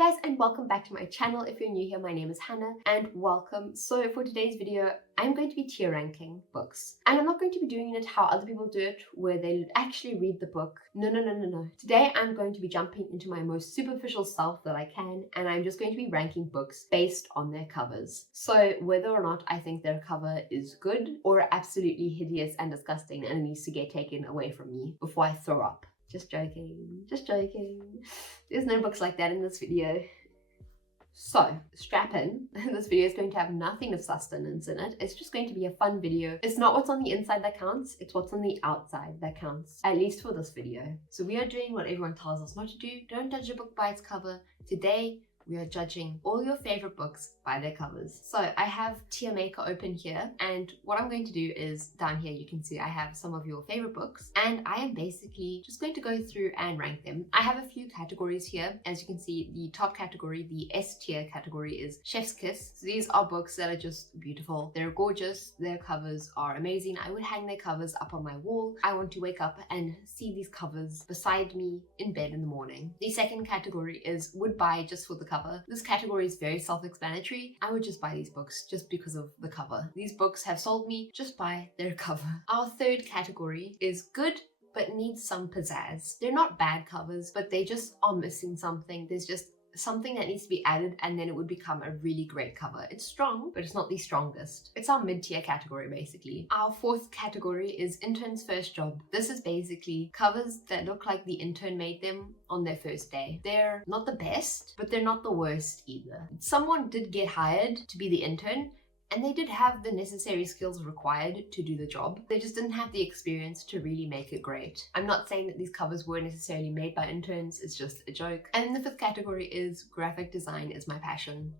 guys, and welcome back to my channel. If you're new here, my name is Hannah and welcome. So for today's video, I'm going to be tier ranking books, and I'm not going to be doing it how other people do it where they actually read the book. No. Today I'm going to be jumping into my most superficial self that I can, and I'm just going to be ranking books based on their covers. So whether or not I think their cover is good or absolutely hideous and disgusting and it needs to get taken away from me before I throw up. Just joking, just joking. There's no books like that in this video. So, strap in. This video is going to have nothing of sustenance in it. It's just going to be a fun video. It's not what's on the inside that counts, it's what's on the outside that counts. At least for this video. So we are doing what everyone tells us not to do. Don't judge a book by its cover. Today, we are judging all your favorite books by their covers. So I have Tier Maker open here, and what I'm going to do is down here you can see I have some of your favorite books, and I am basically just going to go through and rank them. I have a few categories here. As you can see, the top category, the S tier category, is Chef's Kiss. So these are books that are just beautiful. They're gorgeous. Their covers are amazing. I would hang their covers up on my wall. I want to wake up and see these covers beside me in bed in the morning. The second category is Would Buy Just for the Cover. This category is very self-explanatory. I would just buy these books just because of the cover. These books have sold me just by their cover. Our third category is Good but needs some pizzazz. They're not bad covers, but they just are missing something. There's just something that needs to be added, and then it would become a really great cover. It's strong, but it's not the strongest. It's our mid-tier category, basically. Our fourth category is Intern's First Job. This is basically covers that look like the intern made them on their first day. They're not the best, but they're not the worst either. Someone did get hired to be the intern, and they did have the necessary skills required to do the job. They just didn't have the experience to really make it great. I'm not saying that these covers were necessarily made by interns, it's just a joke. And the fifth category is Graphic Design is My Passion.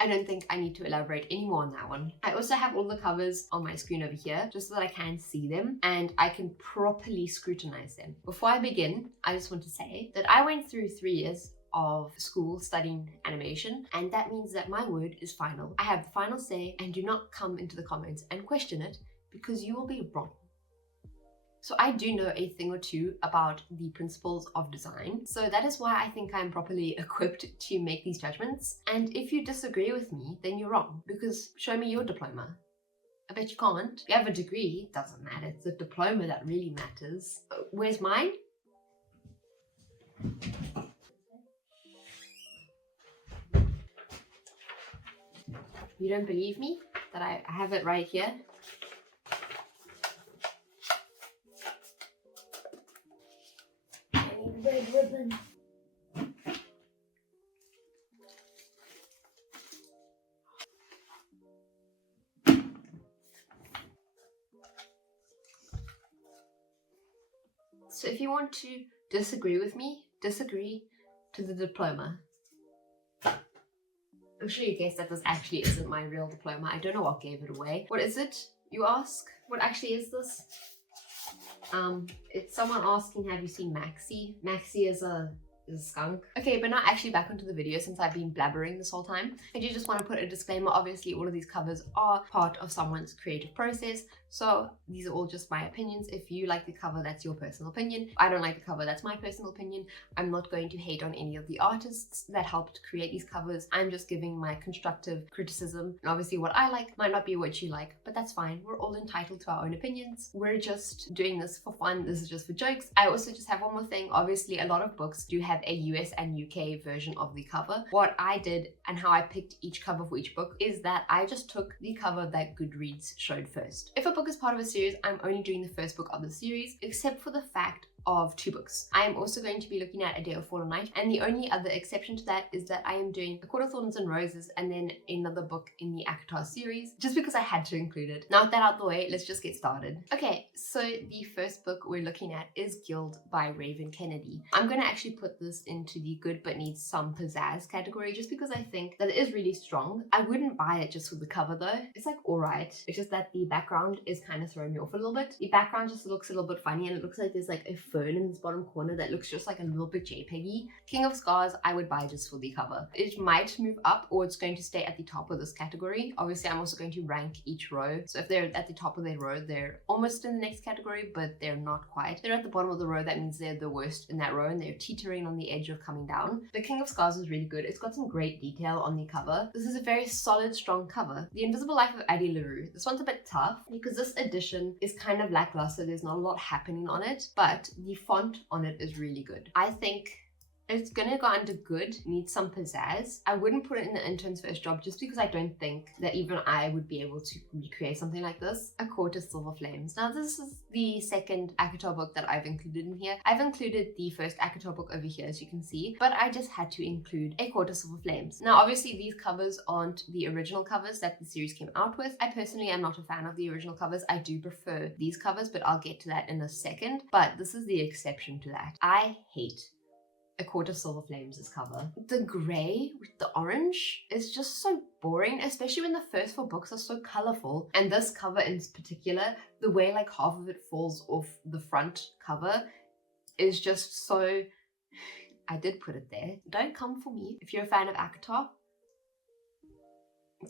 I don't think I need to elaborate any more on that one. I also have all the covers on my screen over here, just so that I can see them and I can properly scrutinize them. Before I begin, I just want to say that I went through 3 years of school studying animation, and that means that my word is final. I have the final say, and do not come into the comments and question it, because you will be wrong. So I do know a thing or two about the principles of design, so that is why I think I'm properly equipped to make these judgments. And if you disagree with me, then you're wrong, because show me your diploma. I bet you can't. You have a degree, doesn't matter, it's the diploma that really matters. Where's mine? You don't believe me that I have it right here? I need red ribbon. So if you want to disagree with me, disagree to the diploma. I'm sure you guessed that this actually isn't my real diploma. I don't know what gave it away. What is it, you ask? What actually is this? It's someone asking, have you seen Maxie? Maxie is a skunk. Okay, but now actually back onto the video, since I've been blabbering this whole time. I do just want to put a disclaimer. Obviously, all of these covers are part of someone's creative process, so these are all just my opinions. If you like the cover, that's your personal opinion. If I don't like the cover, that's my personal opinion. I'm not going to hate on any of the artists that helped create these covers. I'm just giving my constructive criticism, and obviously what I like might not be what you like, but that's fine. We're all entitled to our own opinions. We're just doing this for fun. This is just for jokes. I also just have one more thing. Obviously, a lot of books do have a US and UK version of the cover. What I did and how I picked each cover for each book is that I just took the cover that Goodreads showed first. If a book is part of a series, I'm only doing the first book of the series, except for the fact of 2 books. I am also going to be looking at A Day of Fallen Night, and the only other exception to that is that I am doing A Court of Thorns and Roses and then another book in the ACOTAR series, just because I had to include it. Now with that out the way, let's just get started. Okay, so the first book we're looking at is Guild by Raven Kennedy. I'm going to actually put this into the good but needs some pizzazz category, just because I think that it is really strong. I wouldn't buy it just for the cover though. It's like alright. It's just that the background is kind of throwing me off a little bit. The background just looks a little bit funny, and it looks like there's like a fern in this bottom corner that looks just like a little bit JPEG-y. King of Scars, I would buy just for the cover. It might move up or it's going to stay at the top of this category. Obviously, I'm also going to rank each row. So if they're at the top of their row, they're almost in the next category, but they're not quite. They're at the bottom of the row, that means they're the worst in that row and they're teetering on the edge of coming down. The King of Scars is really good. It's got some great detail on the cover. This is a very solid, strong cover. The Invisible Life of Addie LaRue. This one's a bit tough because this edition is kind of lackluster. There's not a lot happening on it, but the font on it is really good. I think it's gonna go under good, needs some pizzazz. I wouldn't put it in the intern's first job just because I don't think that even I would be able to recreate something like this. A Court of Silver Flames. Now this is the second ACOTAR book that I've included in here. I've included the first ACOTAR book over here as you can see, but I just had to include A Court of Silver Flames. Now obviously these covers aren't the original covers that the series came out with. I personally am not a fan of the original covers. I do prefer these covers, but I'll get to that in a second. But this is the exception to that. I hate A Court of Silver Flames' cover. The grey with the orange is just so boring, especially when the first 4 books are so colorful. And this cover in particular, the way like half of it falls off the front cover is just so... I did put it there. Don't come for me. If you're a fan of ACOTAR,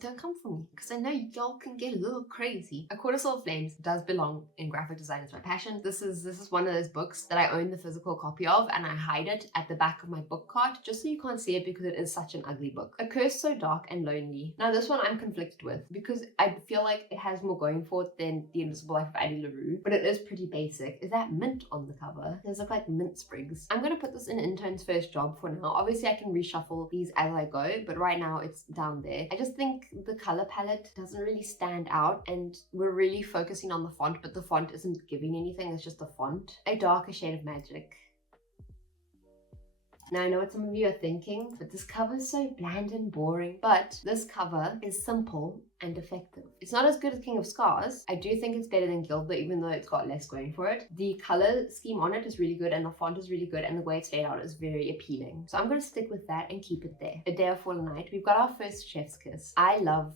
don't come for me, because I know y'all can get a little crazy. A Court of Silver Flames does belong in graphic design. It's my passion. This is one of those books that I own the physical copy of and I hide it at the back of my book cart just so you can't see it because it is such an ugly book. A Curse So Dark and Lonely. Now this one I'm conflicted with because I feel like it has more going for it than The Invisible Life of Addie LaRue, but it is pretty basic. Is that mint on the cover? Those look like mint sprigs. I'm gonna put this in intern's first job for now. Obviously I can reshuffle these as I go, but right now it's down there. I just think the color palette doesn't really stand out and we're really focusing on the font, but the font isn't giving anything. It's just the font. A Darker Shade of Magic. Now I know what some of you are thinking, but this cover is so bland and boring, but this cover is simple and effective. It's not as good as King of Scars. I do think it's better than Gilda, even though it's got less going for it. The color scheme on it is really good and the font is really good and the way it's laid out is very appealing. So I'm going to stick with that and keep it there. A Day of Fallen Night. We've got our first Chef's Kiss. I love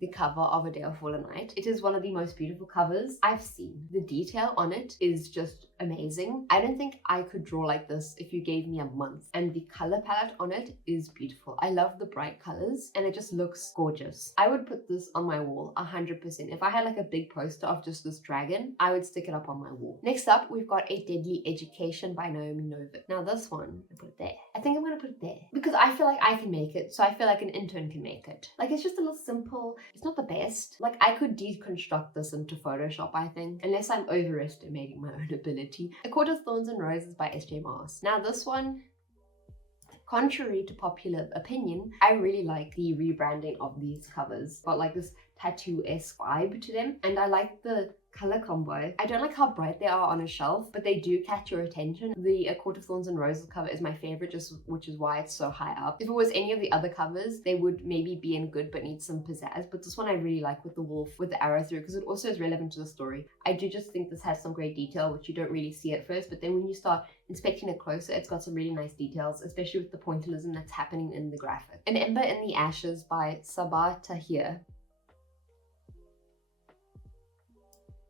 the cover of A Day of Fallen Night. It is one of the most beautiful covers I've seen. The detail on it is just amazing. I don't think I could draw like this if you gave me a month. And the color palette on it is beautiful. I love the bright colors and it just looks gorgeous. I would put this on my wall 100%. If I had like a big poster of just this dragon, I would stick it up on my wall. Next up, we've got A Deadly Education by Naomi Novik. Now this one, I put it there. I think I'm gonna put it there because I feel like I can make it. So I feel like an intern can make it. Like it's just a little simple. It's not the best. Like I could deconstruct this into Photoshop, I think, unless I'm overestimating my own ability. A Court of Thorns and Roses by S.J. Maas. Now this one, contrary to popular opinion, I really like the rebranding of these covers. Got like this tattoo-esque vibe to them and I like the color combo. I don't like how bright they are on a shelf, but they do catch your attention. The A Court of Thorns and Roses cover is my favorite, which is why it's so high up. If it was any of the other covers, they would maybe be in good but need some pizzazz, but this one I really like with the wolf with the arrow through because it also is relevant to the story. I do just think this has some great detail which you don't really see at first, but then when you start inspecting it closer, it's got some really nice details, especially with the pointillism that's happening in the graphic. An Ember in the Ashes by Sabah Tahir.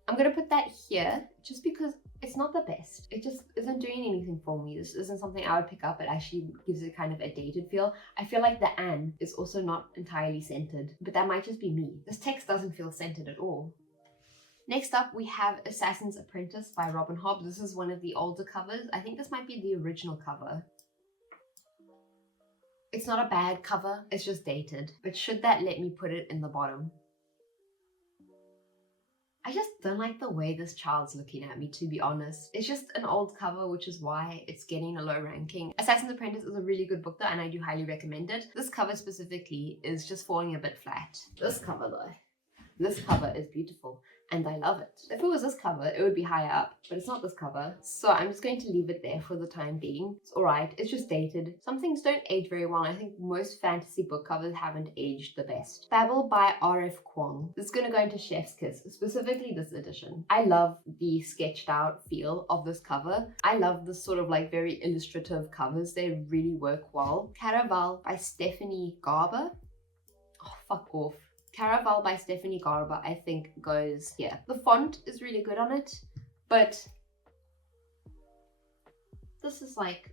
I'm gonna put that here just because it's not the best. It just isn't doing anything for me. This isn't something I would pick up. It actually gives it kind of a dated feel. I feel like the Anne is also not entirely centered, but that might just be me. This text doesn't feel centered at all. Next up, we have Assassin's Apprentice by Robin Hobb. This is one of the older covers. I think this might be the original cover. It's not a bad cover, it's just dated. But should that let me put it in the bottom? I just don't like the way this child's looking at me, to be honest. It's just an old cover, which is why it's getting a low ranking. Assassin's Apprentice is a really good book though, and I do highly recommend it. This cover specifically is just falling a bit flat. This cover though, this cover is beautiful and I love it. If it was this cover, it would be higher up, but it's not this cover. So I'm just going to leave it there for the time being. It's alright, it's just dated. Some things don't age very well. I think most fantasy book covers haven't aged the best. Babel by R.F. Kwong. This is gonna go into Chef's Kiss, specifically this edition. I love the sketched out feel of this cover. I love this sort of like very illustrative covers. They really work well. Caraval by Stephanie Garber. Oh, fuck off. Caraval by Stephanie Garber, I think, goes here. The font is really good on it, but This is like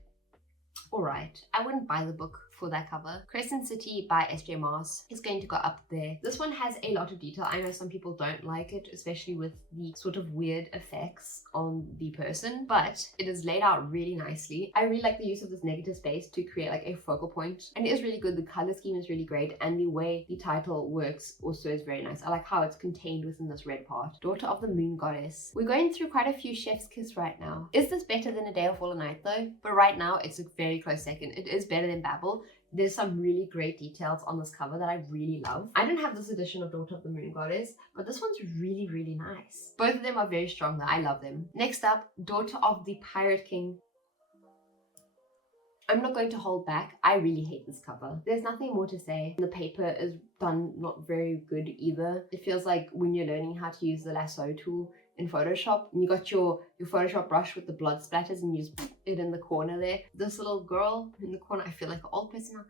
alright. I wouldn't buy the book for that cover. Crescent City by S.J. Maas is going to go up there. This one has a lot of detail. I know some people don't like it, especially with the sort of weird effects on the person, but it is laid out really nicely. I really like the use of this negative space to create like a focal point, and it is really good. The color scheme is really great, and the way the title works also is very nice. I like how it's contained within this red part. Daughter of the Moon Goddess. We're going through quite a few Chef's Kiss right now. Is this better than A Day of Fall and Night though? But right now it's a very close second. It is better than Babel. There's some really great details on this cover that I really love. I don't have this edition of Daughter of the Moon Goddess, but this one's really, really nice. Both of them are very strong though. I love them. Next up, Daughter of the Pirate King. I'm not going to hold back. I really hate this cover. There's nothing more to say. The paper is done not very good either. It feels like when you're learning how to use the lasso tool in Photoshop and you got your Photoshop brush with the blood splatters and you just put it in the corner there. This little girl in the corner, I feel like an old person now.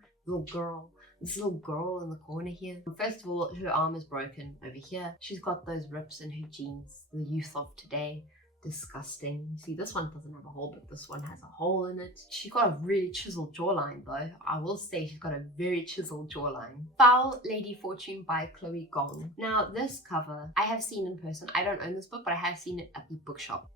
This little girl in the corner here. First of all, her arm is broken over here. She's got those rips in her jeans. The youth of today. Disgusting. You see, this one doesn't have a hole, but this one has a hole in it. She's got a really chiseled jawline though. I will say she's got a very chiseled jawline. Foul Lady Fortune by Chloe Gong. Now this cover I have seen in person. I don't own this book, but I have seen it at the bookshop.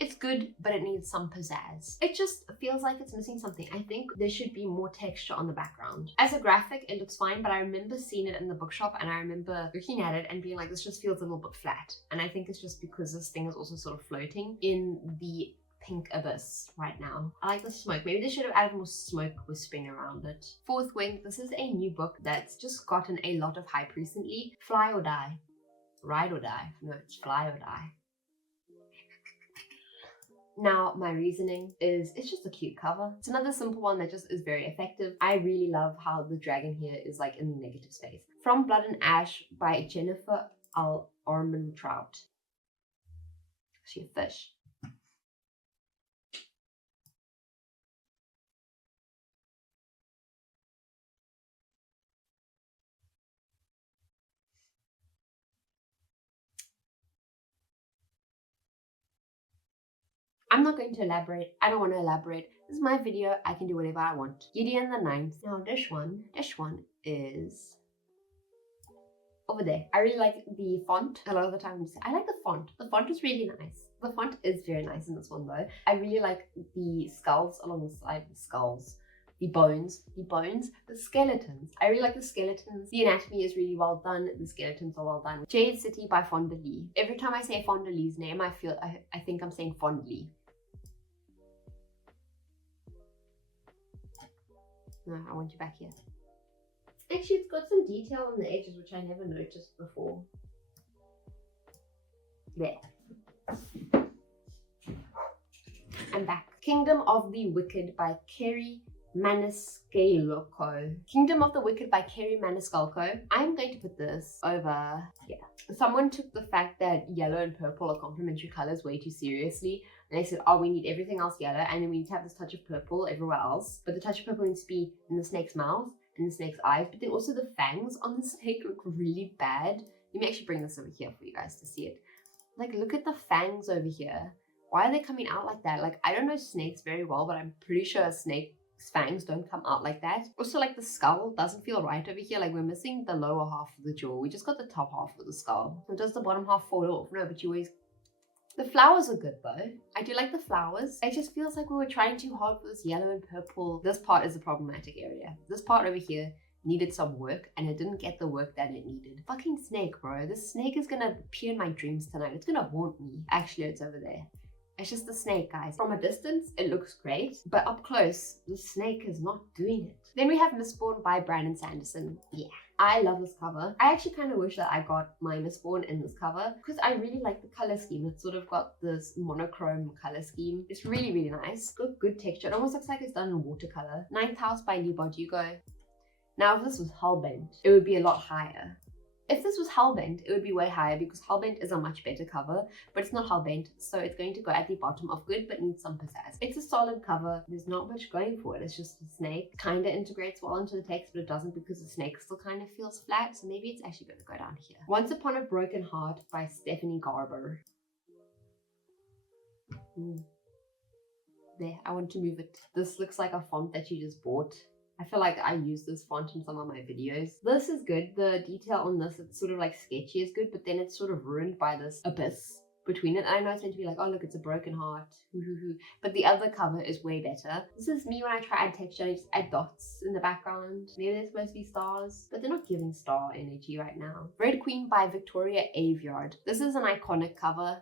It's good, but it needs some pizzazz. It just feels like it's missing something. I think there should be more texture on the background. As a graphic, it looks fine, but I remember seeing it in the bookshop and I remember looking at it and being like, this just feels a little bit flat. And I think it's just because this thing is also sort of floating in the pink abyss right now. I like the smoke. Maybe they should have added more smoke whispering around it. Fourth Wing. This is a new book that's just gotten a lot of hype recently. Fly or Die. Ride or Die. No, it's Fly or Die. Now, my reasoning is it's just a cute cover. It's another simple one that just is very effective. I really love how the dragon here is like in the negative space. From Blood and Ash by Jennifer Armentrout. Is she a fish? I'm not going to elaborate. I don't want to elaborate. This is my video. I can do whatever I want. Gideon the Ninth. Now this one is over there. I really like the font. A lot of the time I like the font. The font is really nice. The font is very nice in this one though. I really like the skulls along the side. The skulls. The bones, the skeletons. I really like the skeletons. The anatomy is really well done. The skeletons are well done. Jade City by Fonda Lee. Every time I say Fonda Lee's name, I think I'm saying fondly. No, I want you back here. Actually, it's got some detail on the edges, which I never noticed before. There. I'm back. Kingdom of the Wicked by Kerry Maniscalco. Kingdom of the Wicked by Kerry Maniscalco. I'm going to put this over here. Someone took the fact that yellow and purple are complementary colors way too seriously. And they said, oh, we need everything else yellow and then we need to have this touch of purple everywhere else. But the touch of purple needs to be in the snake's mouth and the snake's eyes. But then also the fangs on the snake look really bad. Let me actually bring this over here for you guys to see it. Like, look at the fangs over here. Why are they coming out like that? Like, I don't know snakes very well, but I'm pretty sure a snake's fangs don't come out like that. Also, like, the skull doesn't feel right over here. Like, we're missing the lower half of the jaw. We just got the top half of the skull. And does the bottom half fall off? No, but you always... The flowers are good though. I do like the flowers. It just feels like we were trying too hard for this yellow and purple. This part is a problematic area. This part over here needed some work and it didn't get the work that it needed. Fucking snake, bro. This snake is gonna appear in my dreams tonight. It's gonna haunt me. Actually, it's over there. It's just the snake, guys. From a distance, it looks great, but up close, the snake is not doing it. Then we have Mistborn by Brandon Sanderson. Yeah, I love this cover. I actually kind of wish that I got my Mistborn in this cover because I really like the color scheme. It's sort of got this monochrome color scheme. It's really, really nice. Got good texture. It almost looks like it's done in watercolor. Ninth House by Lee Bardugo. Now, if this was Hellbent, it would be a lot higher. If this was Hellbent, it would be way higher because Hellbent is a much better cover, but it's not Hellbent, so it's going to go at the bottom of good but needs some pizzazz. It's a solid cover. There's not much going for it. It's just a snake. Kind of integrates well into the text, but it doesn't because the snake still kind of feels flat, so maybe it's actually going to go down here. Once Upon a Broken Heart by Stephanie Garber. there, I want to move it. This looks like a font that you just bought. I feel like I use this font in some of my videos. This is good. The detail on this, it's sort of like sketchy is good, but then it's sort of ruined by this abyss between it. And I know it's meant to be like, oh look, it's a broken heart. But the other cover is way better. This is me when I try add texture, I just add dots in the background. Maybe they're supposed to be stars, but they're not giving star energy right now. Red Queen by Victoria Aveyard. This is an iconic cover.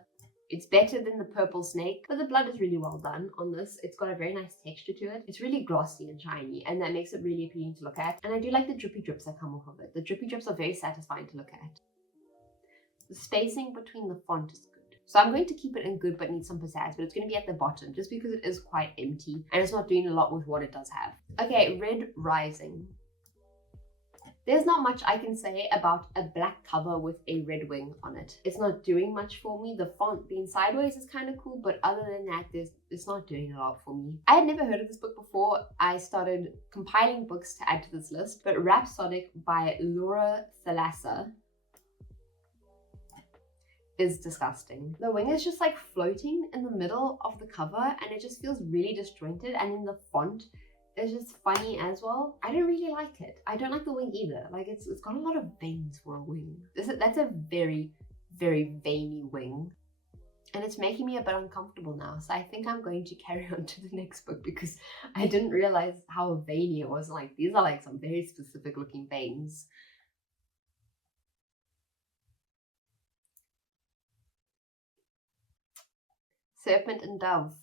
It's better than the purple snake, but the blood is really well done on this. It's got a very nice texture to it. It's really glossy and shiny, and that makes it really appealing to look at. And I do like the drippy drips that come off of it. The drippy drips are very satisfying to look at. The spacing between the font is good. So I'm going to keep it in good but need some pizzazz, but it's going to be at the bottom just because it is quite empty and it's not doing a lot with what it does have. Okay, Red Rising. There's not much I can say about a black cover with a red wing on it. It's not doing much for me. The font being sideways is kind of cool, but other than that, it's not doing a lot for me. I had never heard of this book before I started compiling books to add to this list, but Rhapsodic by Laura Thalassa is disgusting. The wing is just like floating in the middle of the cover and it just feels really disjointed, and then the font is just funny as well. I don't really like it. I don't like the wing either. Like it's got a lot of veins for a wing. That's a very, very veiny wing. And it's making me a bit uncomfortable now. So I think I'm going to carry on to the next book because I didn't realize how veiny it was. Like these are like some very specific looking veins. Serpent and Dove.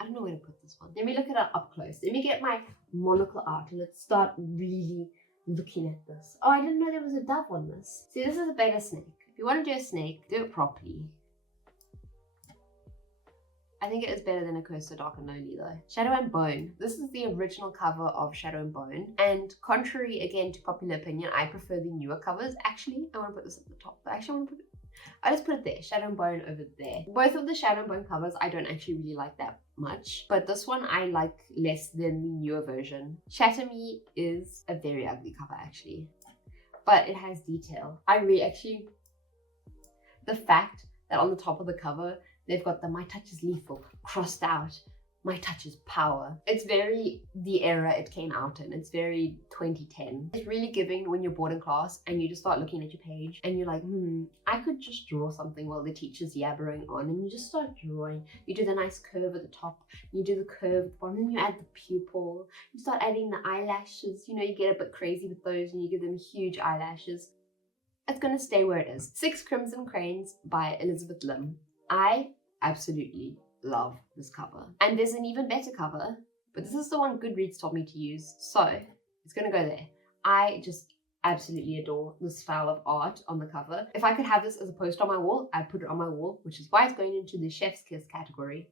I don't know where to put this one. Let me look at it up close. Let me get my monocle out and let's start really looking at this. Oh, I didn't know there was a dove on this. See, this is a beta snake. If you want to do a snake, do it properly. I think it is better than A Curse So Dark and Lonely though. Shadow and Bone. This is the original cover of Shadow and Bone. And contrary again to popular opinion, I prefer the newer covers. Actually, I want to put this at the top. I just put it there, Shadow and Bone over there. Both of the Shadow and Bone covers I don't actually really like that much, but this one I like less than the newer version. Shatter Me is a very ugly cover actually, but it has detail. The fact that on the top of the cover they've got the "My touch is lethal" crossed out. My touch is power. It's very the era it came out in. It's very 2010. It's really giving when you're bored in class and you just start looking at your page and you're like, I could just draw something while the teacher's yabbering on, and you just start drawing. You do the nice curve at the top, you do the curve at the bottom, and you add the pupil. You start adding the eyelashes. You know, you get a bit crazy with those and you give them huge eyelashes. It's gonna stay where it is. 6 Crimson Cranes by Elizabeth Lim. I absolutely love this cover. And there's an even better cover, but this is the one Goodreads told me to use, so it's gonna go there. I just absolutely adore this style of art on the cover. If I could have this as a poster on my wall, I'd put it on my wall, which is why it's going into the Chef's Kiss category.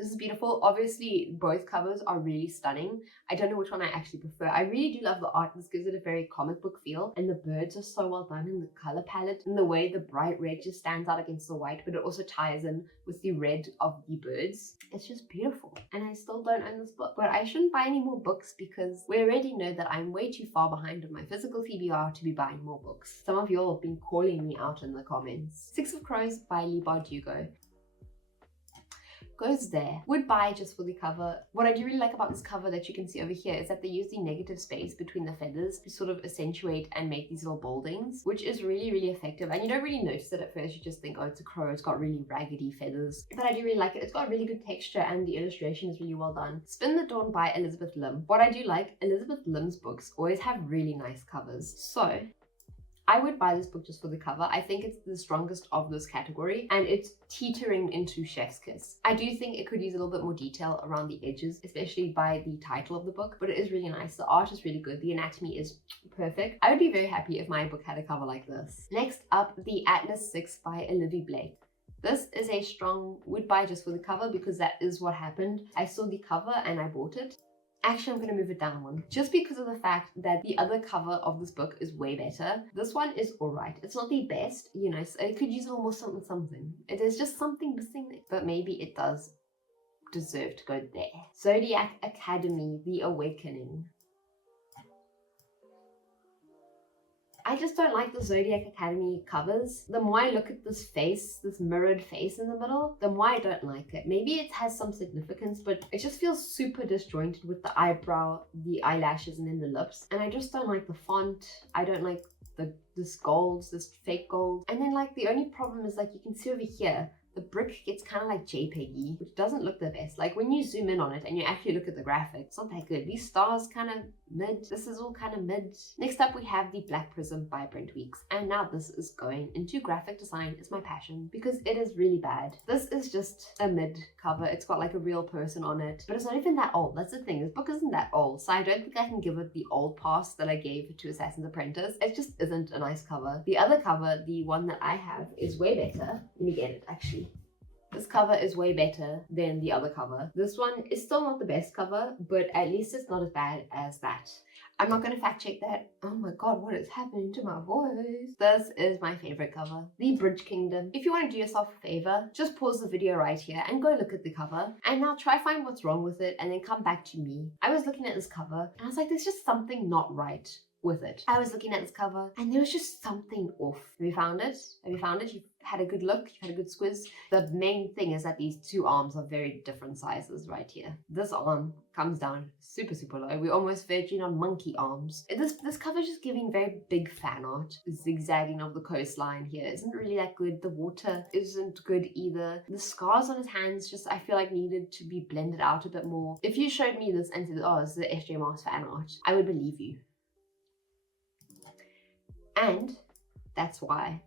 This is beautiful. Obviously, both covers are really stunning. I don't know which one I actually prefer. I really do love the art. This gives it a very comic book feel. And the birds are so well done, and the color palette and the way the bright red just stands out against the white, but it also ties in with the red of the birds. It's just beautiful. And I still don't own this book. But I shouldn't buy any more books because we already know that I'm way too far behind on my physical TBR to be buying more books. Some of you all have been calling me out in the comments. 6 of Crows by Leigh Bardugo goes there. Would buy just for the cover. What I do really like about this cover that you can see over here is that they use the negative space between the feathers to sort of accentuate and make these little baldings, which is really, really effective. And you don't really notice it at first. You just think, oh, it's a crow, it's got really raggedy feathers. But I do really like it. It's got really good texture and the illustration is really well done. Spin the Dawn by Elizabeth Lim. What I do like, Elizabeth Lim's books always have really nice covers. So I would buy this book just for the cover. I think it's the strongest of this category and it's teetering into Chef's Kiss. I do think it could use a little bit more detail around the edges, especially by the title of the book, but it is really nice. The art is really good. The anatomy is perfect. I would be very happy if my book had a cover like this. Next up, The Atlas 6 by Olivia Blake. This is a strong would buy just for the cover because that is what happened. I saw the cover and I bought it. Actually, I'm going to move it down one just because of the fact that the other cover of this book is way better. This one is alright. It's not the best, you know, so it could use almost something. There's just something missing there, but maybe it does deserve to go there. Zodiac Academy, The Awakening. I just don't like the Zodiac Academy covers. The more I look at this face, this mirrored face in the middle, the more I don't like it. Maybe it has some significance, but it just feels super disjointed with the eyebrow, the eyelashes, and then the lips. And I just don't like the font. I don't like this gold, this fake gold. And then like the only problem is like you can see over here, the brick gets kind of like JPEG-y, which doesn't look the best. Like when you zoom in on it and you actually look at the graphic, it's not that good. These stars kind of mid. This is all kind of mid. Next up we have the Black Prism by Brent Weeks. And now this is going into graphic design. It's my passion because it is really bad. This is just a mid cover. It's got like a real person on it, but it's not even that old. That's the thing. This book isn't that old, so I don't think I can give it the old pass that I gave to Assassin's Apprentice. It just isn't a nice cover. The other cover, the one that I have, is way better. Let me get it actually. This cover is way better than the other cover. This one is still not the best cover, but at least it's not as bad as that. I'm not going to fact check that. Oh my god, what is happening to my voice? This is my favorite cover, The Bridge Kingdom. If you want to do yourself a favor, just pause the video right here and go look at the cover. And now try find what's wrong with it and then come back to me. I was looking at this cover and I was like, there's just something not right with it. I was looking at this cover and there was just something off. Have you found it? Have you found it? You've had a good look, you've had a good squiz. The main thing is that these two arms are very different sizes right here. This arm comes down super low. We're almost verging on monkey arms. This cover is just giving very big fan art. The zigzagging of the coastline here isn't really that good. The water isn't good either. The scars on his hands just I feel like needed to be blended out a bit more. If you showed me this and said, oh, this is the SJ Mars fan art, I would believe you. And that's why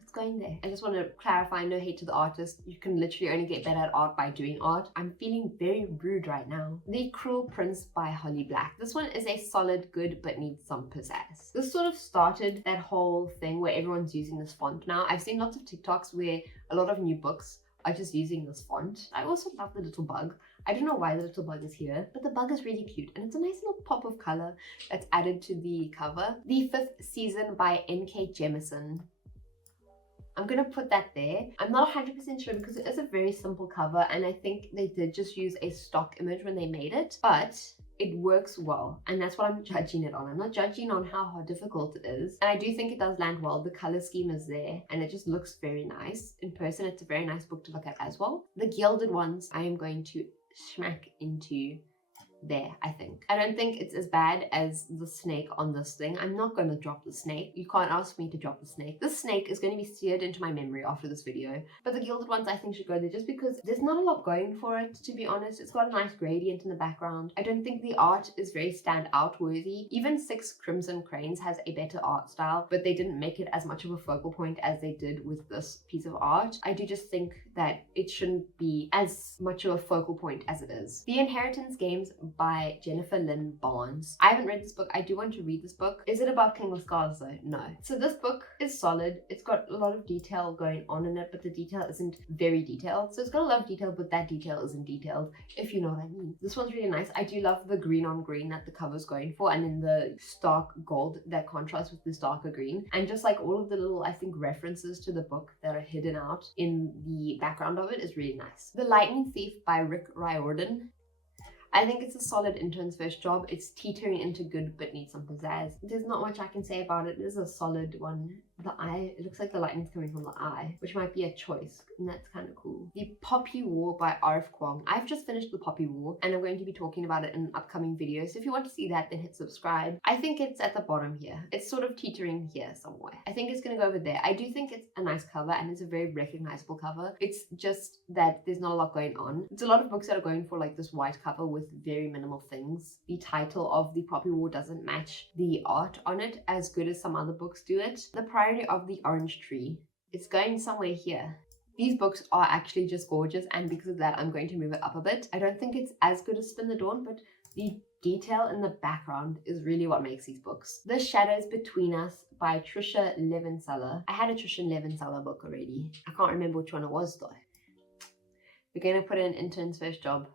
it's going there. I just want to clarify, no hate to the artist. You can literally only get better at art by doing art. I'm feeling very rude right now. The Cruel Prince by Holly Black. This one is a solid good but needs some pizzazz. This sort of started that whole thing where everyone's using this font now. I've seen lots of TikToks where a lot of new books are just using this font. I also love the little bug. I don't know why the little bug is here, but the bug is really cute and it's a nice little pop of color that's added to the cover. The Fifth Season by N.K. Jemisin. I'm gonna put that there. I'm not 100% sure because it is a very simple cover and I think they did just use a stock image when they made it, but it works well and that's what I'm judging it on. I'm not judging on how difficult it is, and I do think it does land well. The color scheme is there and it just looks very nice. In person it's a very nice book to look at as well. The Gilded Ones I am going to smack into there, I think. I don't think it's as bad as the snake on this thing. I'm not going to drop the snake. You can't ask me to drop the snake. This snake is going to be seared into my memory after this video. But the Gilded Ones I think should go there just because there's not a lot going for it, to be honest. It's got a nice gradient in the background. I don't think the art is very standout worthy. Even Six Crimson Cranes has a better art style, but they didn't make it as much of a focal point as they did with this piece of art. I do just think that it shouldn't be as much of a focal point as it is. The Inheritance Games by Jennifer Lynn Barnes. I haven't read this book. I do want to read this book. Is it about King with Scars though? No. So this book is solid. It's got a lot of detail going on in it, but the detail isn't very detailed. So it's got a lot of detail, but that detail isn't detailed, if you know what I mean. This one's really nice. I do love the green on green that the cover's going for, and then the stark gold that contrasts with this darker green, and just like all of the little, I think, references to the book that are hidden out in the background of it is really nice. The Lightning Thief by Rick Riordan. I think it's a solid intern's first job. It's teetering into good but needs some pizzazz. There's not much I can say about it. It is a solid one. The eye, it looks like the lightning's coming from the eye, which might be a choice, and that's kind of cool. The Poppy War by R.F. Kwong. I've just finished The Poppy War and I'm going to be talking about it in an upcoming video, so if you want to see that then hit subscribe. I think it's at the bottom here. It's sort of teetering here somewhere. I think it's going to go over there. I do think it's a nice cover and it's a very recognizable cover. It's just that there's not a lot going on. It's a lot of books that are going for like this white cover with very minimal things. The title of The Poppy War doesn't match the art on it as good as some other books do it. The Priority of the Orange Tree. It's going somewhere here. These books are actually just gorgeous, and because of that I'm going to move it up a bit. I don't think it's as good as Spin the Dawn, but the detail in the background is really what makes these books. The Shadows Between Us by Trisha Levenseller. I had a Trisha Levenseller book already. I can't remember which one it was though. We're going to put in Intern's First Job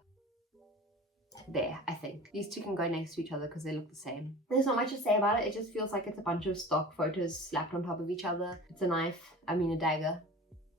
there. I think these two can go next to each other because they look the same. There's not much to say about it. It just feels like it's a bunch of stock photos slapped on top of each other. It's a knife, I mean a dagger.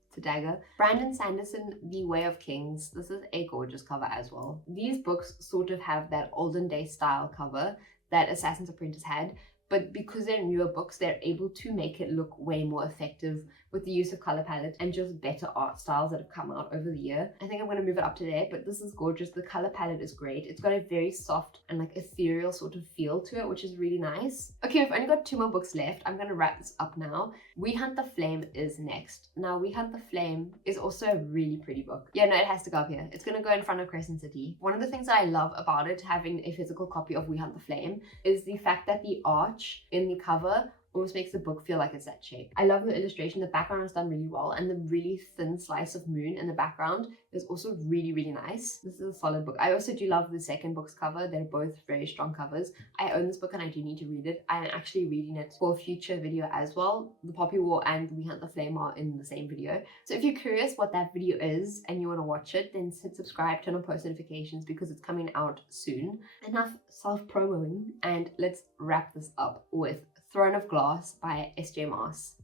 It's a dagger. Brandon Sanderson, The Way of Kings. This is a gorgeous cover as well. These books sort of have that olden day style cover that Assassin's Apprentice had, but because they're newer books, they're able to make it look way more effective with the use of color palette and just better art styles that have come out over the year. I think I'm going to move it up to there, but this is gorgeous. The color palette is great. It's got a very soft and like ethereal sort of feel to it, which is really nice. Okay, we've only got 2 more books left. I'm going to wrap this up now. We Hunt the Flame is next. Now, We Hunt the Flame is also a really pretty book. Yeah, no, it has to go up here. It's going to go in front of Crescent City. One of the things that I love about it, having a physical copy of We Hunt the Flame, is the fact that the arch in the cover almost makes the book feel like it's that shape. I love the illustration. The background is done really well, and the really thin slice of moon in the background is also really, really nice. This is a solid book. I also do love the second book's cover. They're both very strong covers. I own this book and I do need to read it. I'm actually reading it for a future video as well. The Poppy War and We Hunt the Flame are in the same video. So if you're curious what that video is and you want to watch it, then hit subscribe, turn on post notifications because it's coming out soon. Enough self-promoing, and let's wrap this up with Throne of Glass by S.J. Maas.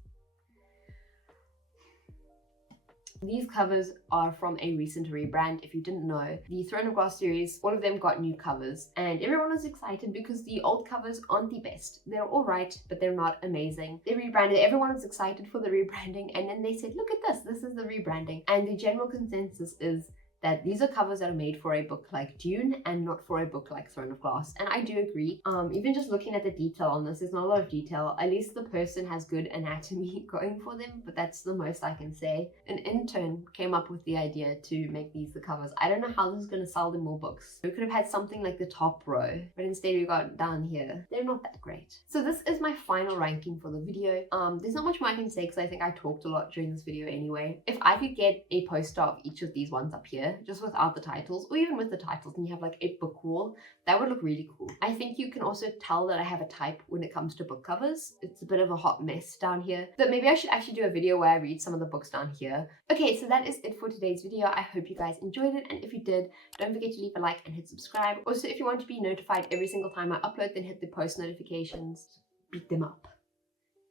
These covers are from a recent rebrand. If you didn't know, the Throne of Glass series, all of them got new covers, and everyone was excited because the old covers aren't the best. They're all right, but they're not amazing. They rebranded, everyone was excited for the rebranding, and then they said, look at this is the rebranding. And the general consensus is that these are covers that are made for a book like Dune and not for a book like Throne of Glass. And I do agree. Even just looking at the detail on this, there's not a lot of detail. At least the person has good anatomy going for them, but that's the most I can say. An intern came up with the idea to make these the covers. I don't know how this is going to sell them more books. We could have had something like the top row, but instead we got down here. They're not that great. So this is my final ranking for the video. There's not much more I can say because I think I talked a lot during this video anyway. If I could get a poster of each of these ones up here, just without the titles, or even with the titles, and you have like a book wall, that would look really cool. I think you can also tell that I have a type when it comes to book covers. It's a bit of a hot mess down here, but maybe I should actually do a video where I read some of the books down here. Okay, so that is it for today's video. I hope you guys enjoyed it, and if you did, don't forget to leave a like and hit subscribe. Also, if you want to be notified every single time I upload, then hit the post notifications. Beat them up.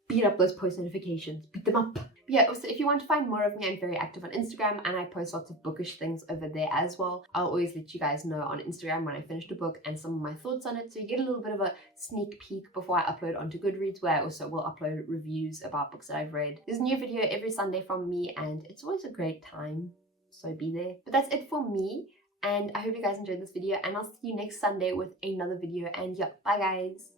Beat up those post notifications. Beat them up. Yeah, also if you want to find more of me, I'm very active on Instagram and I post lots of bookish things over there as well. I'll always let you guys know on Instagram when I finished a book and some of my thoughts on it, so you get a little bit of a sneak peek before I upload onto Goodreads, where I also will upload reviews about books that I've read. There's a new video every Sunday from me and it's always a great time, so be there. But that's it for me, and I hope you guys enjoyed this video, and I'll see you next Sunday with another video. And yeah, bye guys.